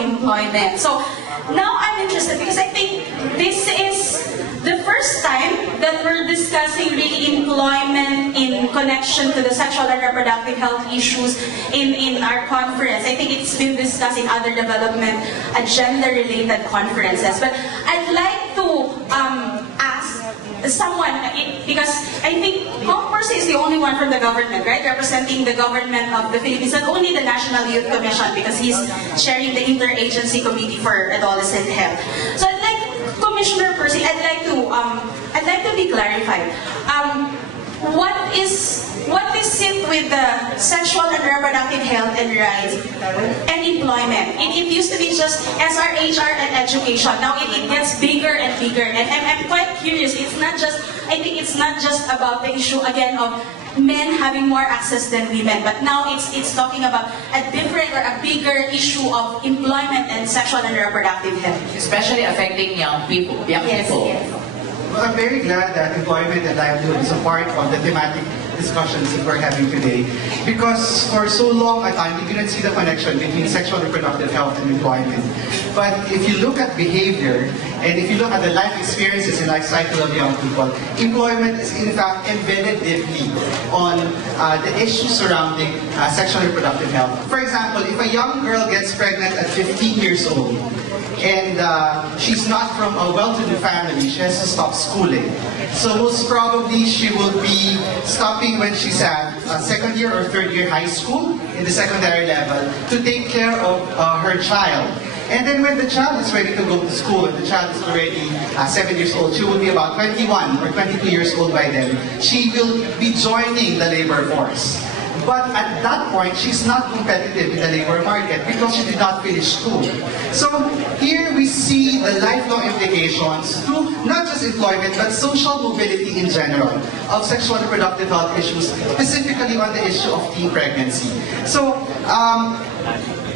employment. So now I'm interested because I think this is the first time that we're discussing really employment in connection to the sexual and reproductive health issues in our conference. I think it's been discussed in other development agenda-related conferences. But I'd like to ask someone, because I think Percy is the only one from the government, right? Representing the government of the Philippines, not only the National Youth Commission, because he's chairing the Interagency Committee for Adolescent Health. So I'd like, Commissioner Percy, I'd like to be clarified. What is it with the sexual and reproductive health and rights and employment? It used to be just SRHR and education. Now it gets bigger and bigger. And I'm quite curious. I think it's not just about the issue again of men having more access than women, but now it's talking about a different or a bigger issue of employment and sexual and reproductive health. Especially affecting young people. Yes. Well, I'm very glad that employment and livelihood is a part of the thematic discussions that we're having today, because for so long a time we didn't see the connection between sexual and reproductive health and employment. But if you look at behavior, and if you look at the life experiences and life cycle of young people, employment is in fact embedded deeply on the issues surrounding sexual and reproductive health. For example, if a young girl gets pregnant at 15 years old, and she's not from a well-to-do family, she has to stop schooling. So most probably she will be stopping when she's at second year or third year high school in the secondary level to take care of her child. And then when the child is ready to go to school, and the child is already 7 years old, she will be about 21 or 22 years old by then, she will be joining the labor force. But at that point, she's not competitive in the labor market because she did not finish school. So here we see the lifelong implications to not just employment, but social mobility in general of sexual and reproductive health issues, specifically on the issue of teen pregnancy. So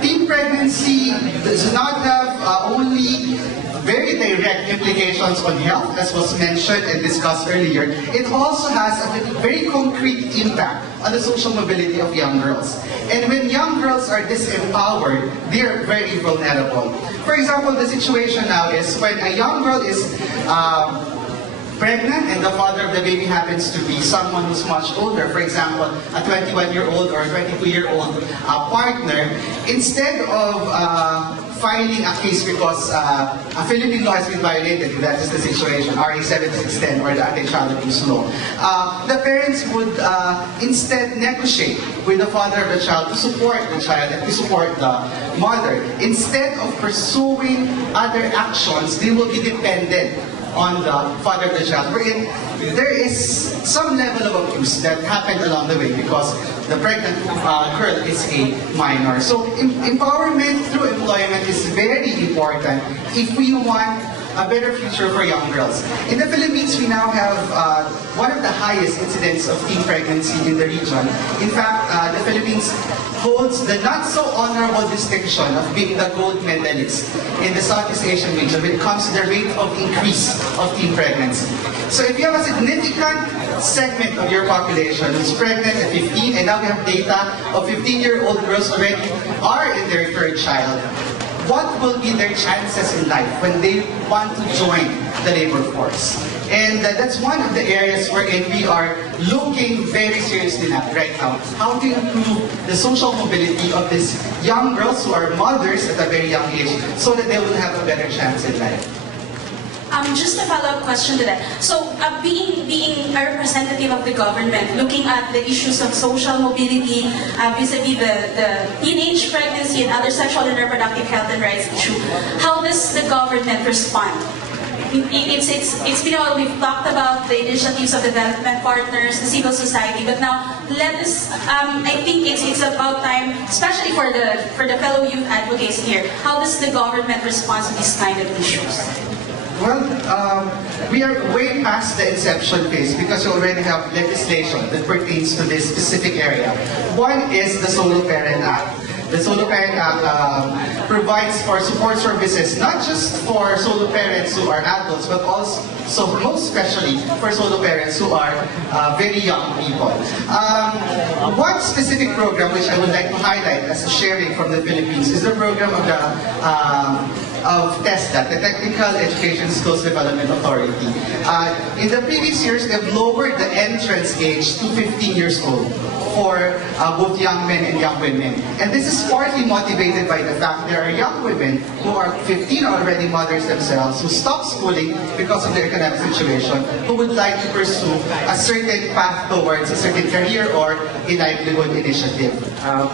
teen pregnancy does not have only very direct implications on health, as was mentioned and discussed earlier. It also has a very concrete impact on the social mobility of young girls. And when young girls are disempowered, they are very vulnerable. For example, the situation now is when a young girl is pregnant and the father of the baby happens to be someone who's much older, for example, a 21-year-old or a 22-year-old partner, instead of filing a case because a Philippine law has been violated, if that is the situation, RA 7610 or the Anti-Child Abuse Law, the parents would instead negotiate with the father of the child to support the child and to support the mother. Instead of pursuing other actions, they will be dependent on the father of the child, wherein there is some level of abuse that happened along the way because the pregnant girl is a minor. So empowerment through employment is very important if we want a better future for young girls. In the Philippines, we now have one of the highest incidents of teen pregnancy in the region. In fact, the Philippines holds the not so honorable distinction of being the gold medalist in the Southeast Asian region when it comes to the rate of increase of teen pregnancy. So if you have a significant segment of your population who's pregnant at 15, and now we have data of 15-year-old girls already are in their third child, what will be their chances in life when they want to join the labor force? And that's one of the areas wherein we are looking very seriously at right now. How to improve the social mobility of these young girls who are mothers at a very young age so that they will have a better chance in life. Just a follow-up question to that. So, being a representative of the government, looking at the issues of social mobility vis-a-vis the teenage pregnancy and other sexual and reproductive health and rights issue, how does the government respond? It's been a while. We've talked about the initiatives of development partners, the civil society, but now let us. I think it's about time, especially for the fellow youth advocates here. How does the government respond to these kind of issues? Well, we are way past the inception phase because we already have legislation that pertains to this specific area. One is the Solo Parent Act. The Solo Parent Act provides for support services, not just for solo parents who are adults, but also, most especially, for solo parents who are very young people. One specific program which I would like to highlight as a sharing from the Philippines is the program of the of TESDA, the Technical Education Skills Development Authority. In the previous years, they've lowered the entrance age to 15 years old for both young men and young women. And this is partly motivated by the fact there are young women who are 15 already mothers themselves who stop schooling because of their economic situation, who would like to pursue a certain path towards a certain career or a livelihood initiative.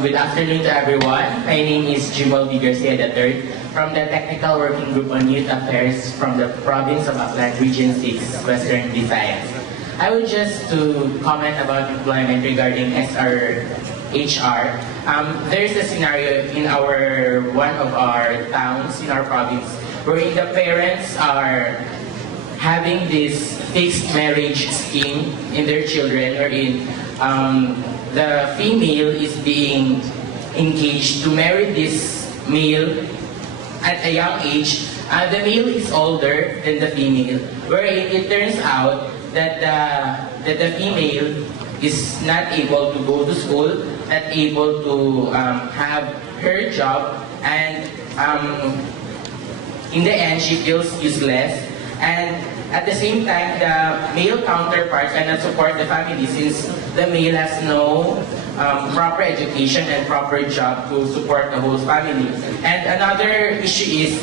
Good afternoon to everyone. My name is Jimal B. Garcia III from the Technical Working Group on Youth Affairs from the Province of Aklan, Region 6, Western Visayas. I would just to comment about employment regarding SRHR. There's a scenario in one of our towns in our province wherein the parents are having this fixed marriage scheme in their children, wherein the female is being engaged to marry this male at a young age. The male is older than the female, wherein it turns out that the female is not able to go to school, not able to have her job, and in the end she feels useless. And at the same time, the male counterpart cannot support the family since the male has no proper education and proper job to support the whole family. And another issue is,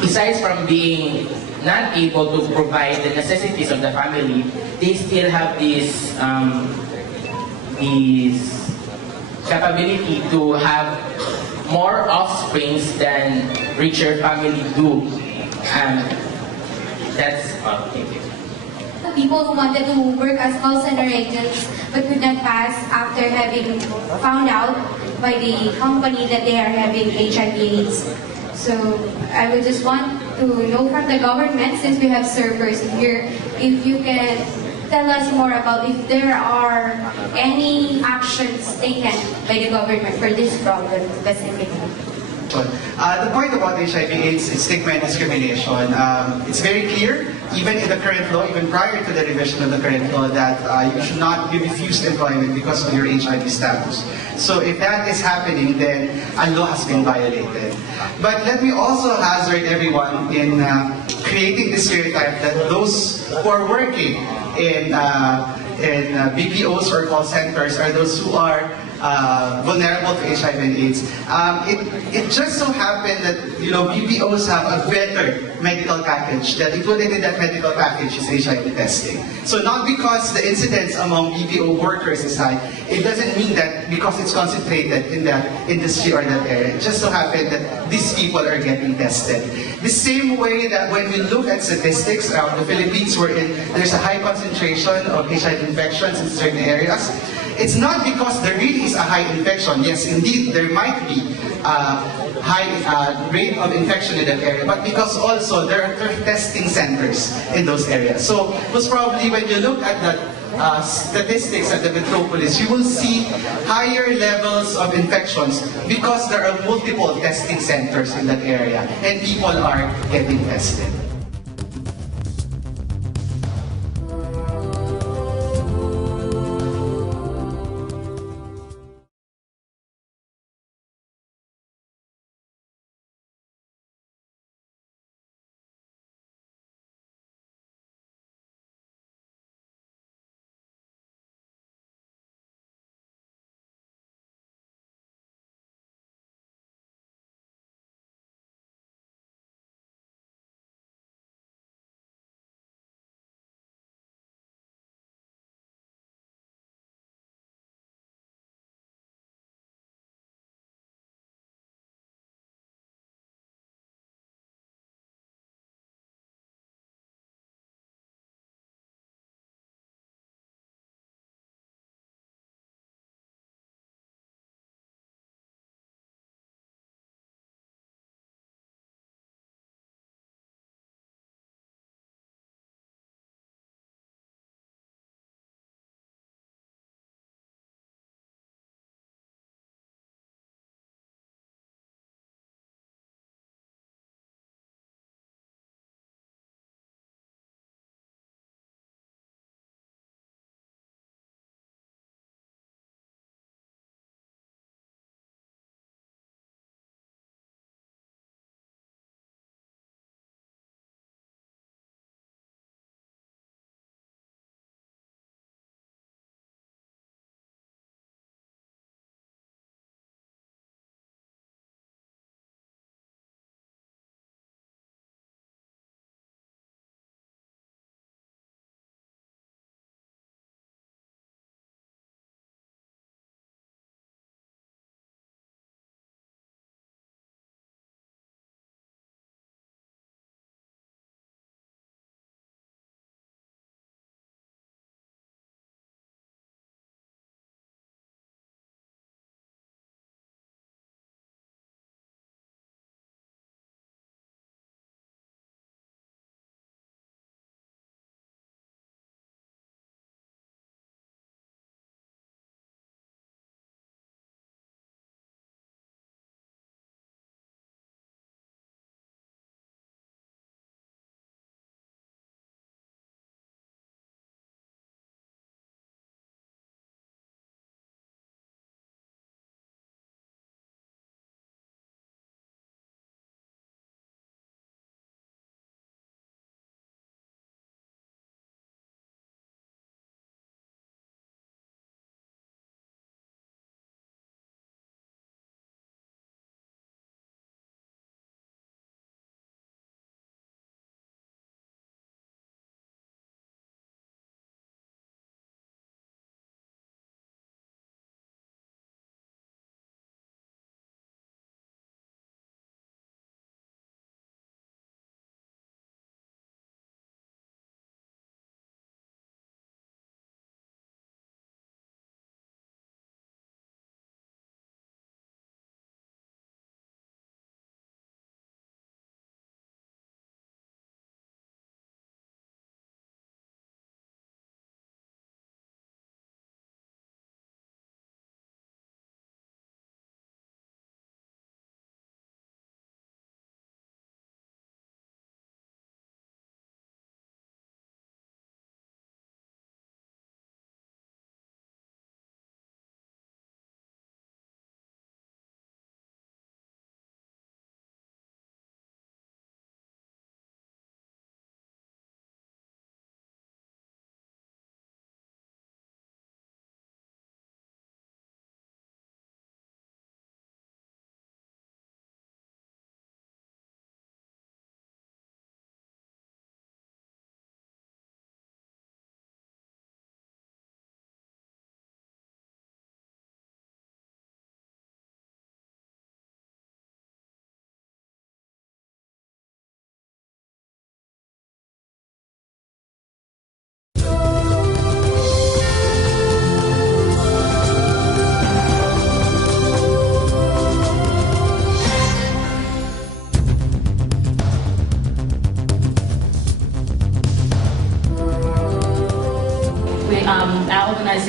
besides from being not able to provide the necessities of the family, they still have this capability to have more offsprings than richer family do. That's all. Thank you. People who wanted to work as call center agents but could not pass after having found out by the company that they are having HIV/AIDS. So I would just want to know from the government, since we have servers here, if you can tell us more about if there are any actions taken by the government for this problem specifically. The point about HIV/AIDS is stigma and discrimination. It's very clear, even in the current law, even prior to the revision of the current law, that you should not be refused employment because of your HIV status. So if that is happening, then a law has been violated. But let me also hazard everyone in creating this stereotype that those who are working in BPOs or call centers are those who are vulnerable to HIV and AIDS. It just so happened that BPOs have a better medical package. That included in that medical package is HIV testing. So not because the incidence among BPO workers is high, it doesn't mean that because it's concentrated in that industry or that area. It just so happened that these people are getting tested. The same way that when we look at statistics around the Philippines, there's a high concentration of HIV infections in certain areas. It's not because there really is a high infection. Yes, indeed, there might be a high rate of infection in that area, but because also there are testing centers in those areas. So most probably when you look at the statistics at the metropolis, you will see higher levels of infections because there are multiple testing centers in that area and people are getting tested.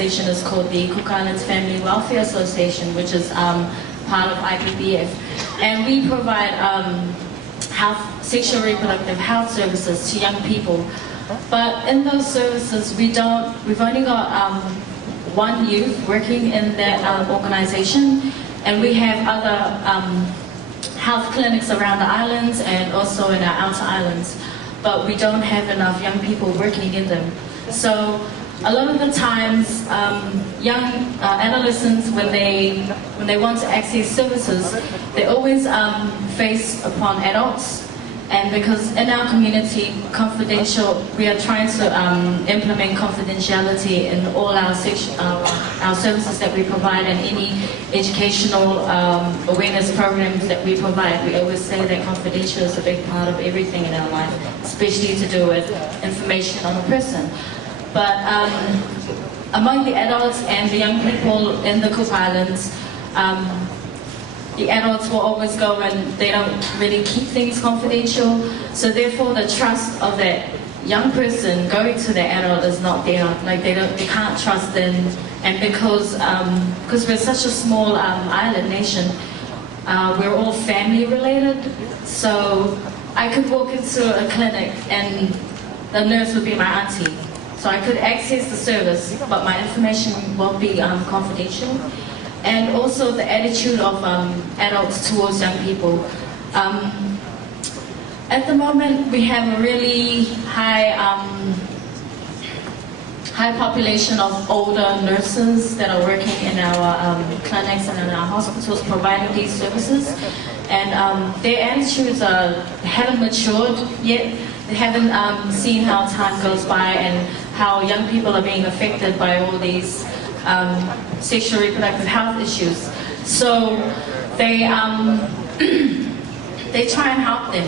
organization is called the Cook Islands Family Welfare Association, which is part of IPBF. And we provide sexual reproductive health services to young people. But in those services, we've only got one youth working in that organization, and we have other health clinics around the islands and also in our outer islands, but we don't have enough young people working in them. So a lot of the times, young adolescents, when they want to access services, they always face upon adults. And because in our community, we are trying to implement confidentiality in all our services that we provide, and any educational awareness programs that we provide. We always say that confidential is a big part of everything in our life, especially to do with information on a person. But among the adults and the young people in the Cook Islands, the adults will always go and they don't really keep things confidential. So therefore the trust of that young person going to the adult is not there. Like they can't trust them. And because we're such a small island nation, we're all family related. So I could walk into a clinic and the nurse would be my auntie. So I could access the service, but my information won't be confidential. And also the attitude of adults towards young people. At the moment, we have a really high population of older nurses that are working in our clinics and in our hospitals providing these services. And their attitudes haven't matured yet. They haven't seen how time goes by and how young people are being affected by all these sexual reproductive health issues. So they they try and help them,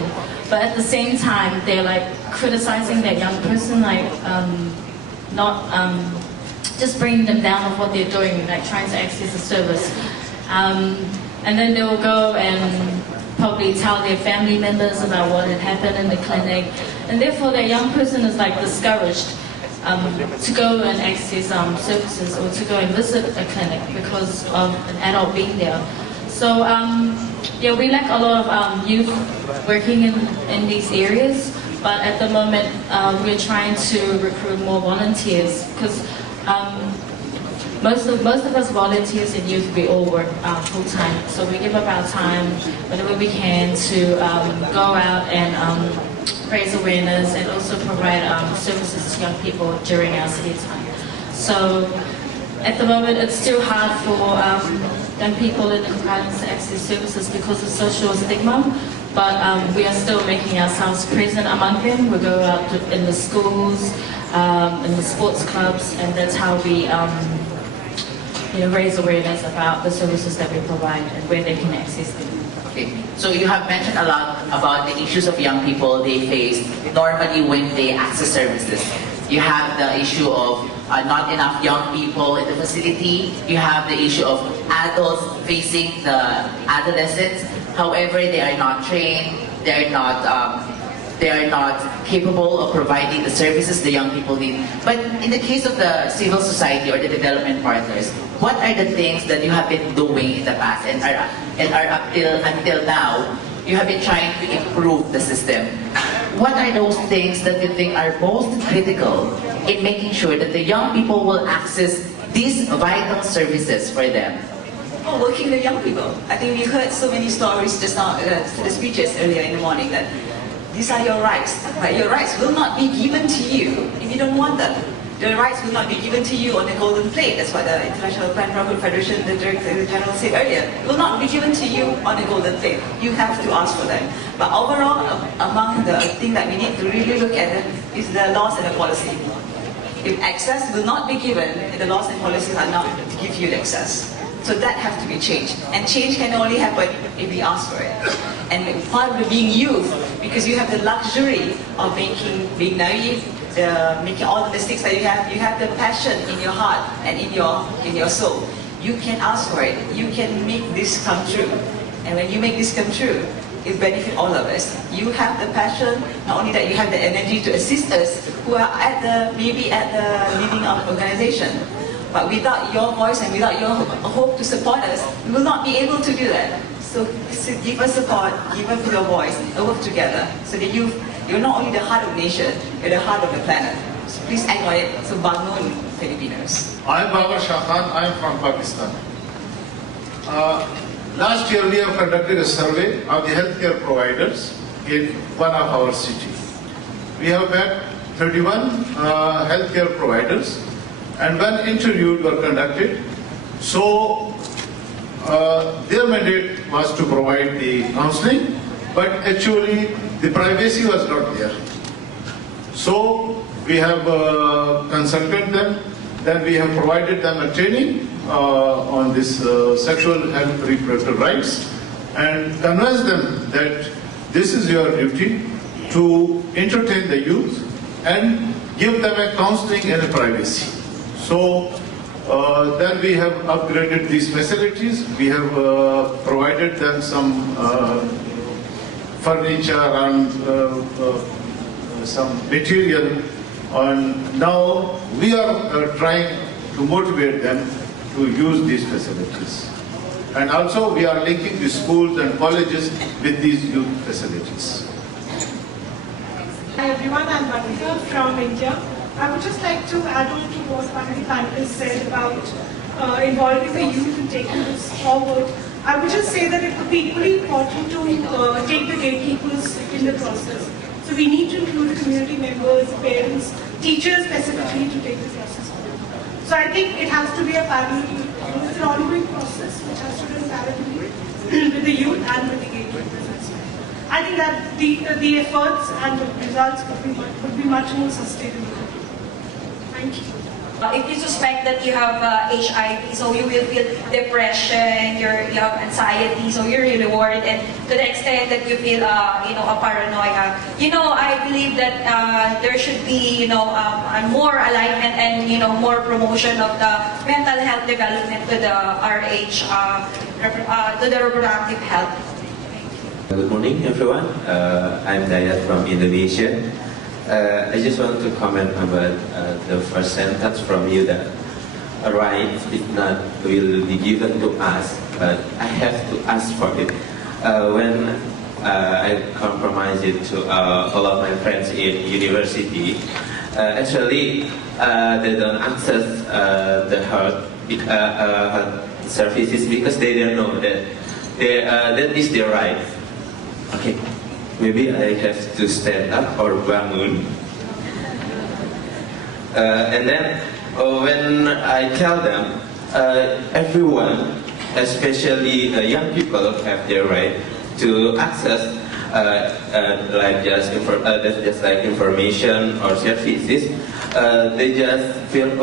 but at the same time they're like criticizing that young person, like not just bringing them down of what they're doing, like trying to access the service. And then they will go and probably tell their family members about what had happened in the clinic, and therefore that young person is like discouraged to go and access services or to go and visit a clinic because of an adult being there. So yeah, we lack a lot of youth working in these areas, but at the moment we're trying to recruit more volunteers because most of us volunteers in youth, we all work full-time. So we give up our time whenever we can to go out and raise awareness and also provide services to young people during our city time. So at the moment it's still hard for young people in the Cook Islands to access services because of social stigma, but we are still making ourselves present among them. We go out in the schools, in the sports clubs, and that's how we raise awareness about the services that we provide and where they can access them. Okay. So you have mentioned a lot about the issues of young people they face normally when they access services. You have the issue of not enough young people in the facility. You have the issue of adults facing the adolescents. However, they are not trained. They are not capable of providing the services the young people need. But in the case of the civil society or the development partners, what are the things that you have been doing in the past and are until now you have been trying to improve the system? What are those things that you think are most critical in making sure that the young people will access these vital services for them? Oh, working with young people. I think we heard so many stories just now, the speeches earlier in the morning, that these are your rights, but your rights will not be given to you if you don't want them. The rights will not be given to you on a golden plate. That's what the International Planned Federation, the Director General said earlier. It will not be given to you on a golden plate. You have to ask for them. But overall, among the thing that we need to really look at is the laws and the policy. If access will not be given, the laws and policies are not to give you the access. So that has to be changed. And change can only happen if we ask for it. And part of being youth, because you have the luxury of being naive, making all the mistakes that you have the passion in your heart and in your soul. You can ask for it. You can make this come true. And when you make this come true, it benefits all of us. You have the passion, not only that you have the energy to assist us who are maybe at the leading of organization. But without your voice and without your hope to support us, we will not be able to do that. So give us support, give us your voice, and work together. So that you're not only the heart of the nation, you're the heart of the planet. So please act on it. So bangun Filipinos. I'm Baba Shah Khan. I'm from Pakistan. Last year we have conducted a survey of the healthcare providers in one of our cities. We have met 31 healthcare providers, and when interviews were conducted, so their mandate was to provide the counseling, but actually the privacy was not there. So we have consulted them, then we have provided them a training on this sexual and reproductive rights, and convinced them that this is your duty to entertain the youth and give them a counseling and a privacy. So then we have upgraded these facilities. We have provided them some furniture and some material, and now we are trying to motivate them to use these facilities. And also we are linking the schools and colleges with these youth facilities. Hi everyone, I'm Vanita from India. I would just like to add on to what one of the panelists said about involving the youth and taking this forward. I would just say that it would be equally important to take the gatekeepers in the process. So we need to include the community members, parents, teachers specifically to take the process forward. So I think it has to be a parallel, it's an ongoing process which has to be parallel with the youth and with the gatekeepers as well. I think that the efforts and the results would be much more sustainable. Thank you. If you suspect that you have HIV, so you will feel depression, you have anxiety, so you're really worried, and to the extent that you feel, a paranoia. I believe that there should be, a more alignment and, more promotion of the mental health development to the RH, to the reproductive health. Good morning, everyone. I'm Dayat from Indonesia. I just want to comment about the first sentence from you that a right will be given to us, but I have to ask for it. When I compromise it to all of my friends in university, actually they don't access the health services because they don't know that that is their right. Okay. Maybe I have to stand up or bangun. And then when I tell them, everyone, especially young people, have their right to access just like information or services. They just feel,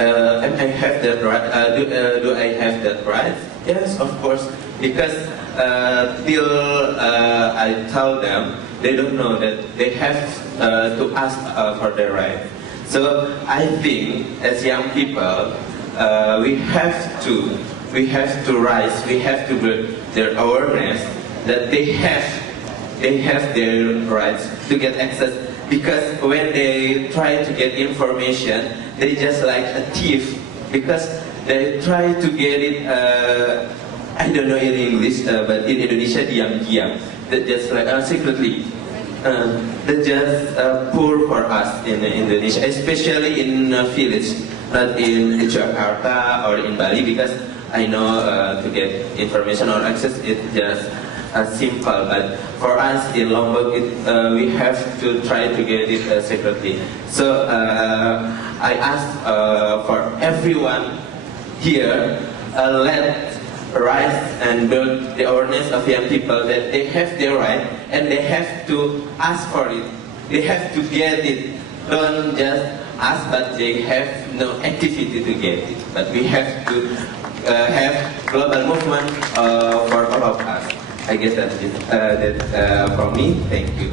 I have that right. Do I have that right? Yes, of course, because till I tell them, they don't know that they have to ask for their right. So I think as young people, we have to rise, we have to build their awareness that they have their rights to get access. Because when they try to get information, they just like a thief, because they try to get it. I don't know in English, but in Indonesia, diam-diam. That just like secretly. That just poor for us in Indonesia, especially in village, not in Jakarta or in Bali, because I know to get information or access, it's just simple. But for us in Lombok, we have to try to get it secretly. So I ask for everyone here, let rise and build the awareness of young people that they have their right and they have to ask for it. They have to get it. Don't just ask, but they have no activity to get it. But we have to have global movement for all of us. I guess that's it. From me. Thank you.